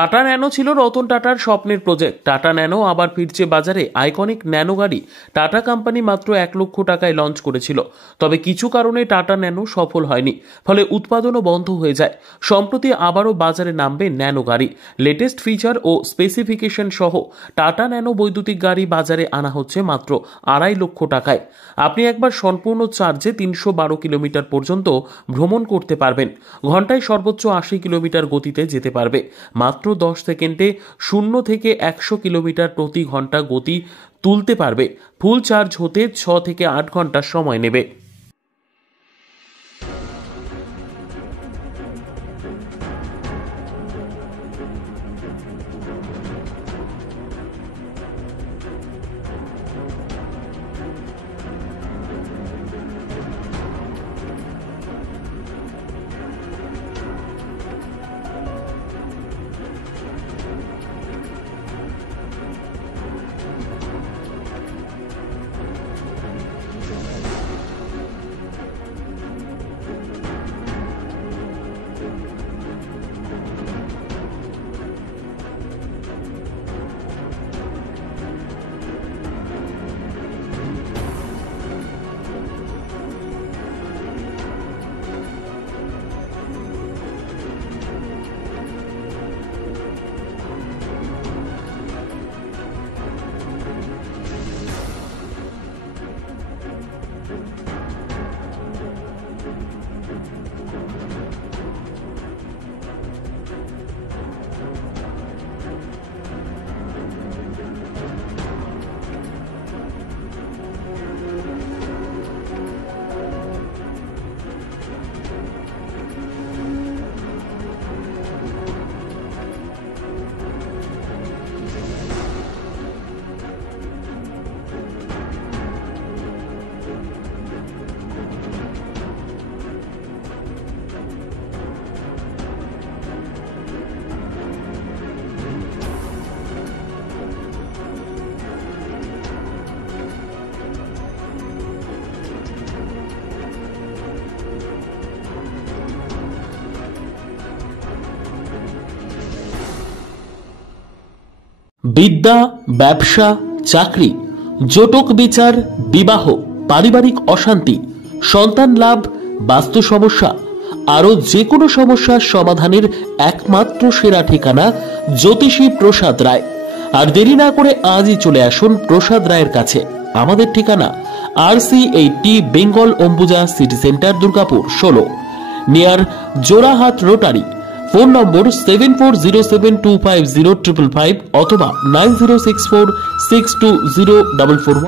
Tata nano ছিল রতন টাটার স্বপ্নের প্রজেক্ট। টাটা ন্যানো আবার ফিরছে বাজারে। আইকনিক ন্যানো গাড়ি টাটা কোম্পানি মাত্র 1 লক্ষ টাকায় লঞ্চ করেছিল। তবে কিছু কারণে টাটা ন্যানো সফল হয়নি, ফলে উৎপাদনও বন্ধ হয়ে যায়। সম্প্রতি আবারও বাজারে নামবে ন্যানো গাড়ি। লেটেস্ট ফিচার ও স্পেসিফিকেশন সহ টাটা ন্যানো বৈদ্যুতিক গাড়ি বাজারে আনা হচ্ছে মাত্র 2.5 লক্ষ টাকায়। আপনি একবার সম্পূর্ণ চার্জে 312 কিলোমিটার পর্যন্ত ভ্রমণ করতে পারবেন। ঘন্টায় সর্বোচ্চ 80 কিলোমিটার গতিতে যেতে পারবে। মাত্র 10 সেকেন্ডে 0 থেকে 100 কিলোমিটার প্রতি ঘন্টা গতি তুলতে পারবে। ফুল চার্জ হতে 6 থেকে 8 ঘন্টা সময় নেবে। বিদ্যা, ব্যবসা, চাকরি, জটক বিচার, বিবাহ, পারিবারিক অশান্তি, সন্তান লাভ, বাস্তু সমস্যা, আরো যে কোনো সমস্যার সমাধানের একমাত্র সেরা ঠিকানা জ্যোতিষী প্রসাদ রায়। আর দেরি না করে আজই চলে আসুন প্রসাদ রায়ের কাছে। আমাদের ঠিকানা RC80 Bengal Ambuja city centre, Durgapur 16, near Jorhat rotary. Phone নম্বর 7407250555 অথবা 9064620441।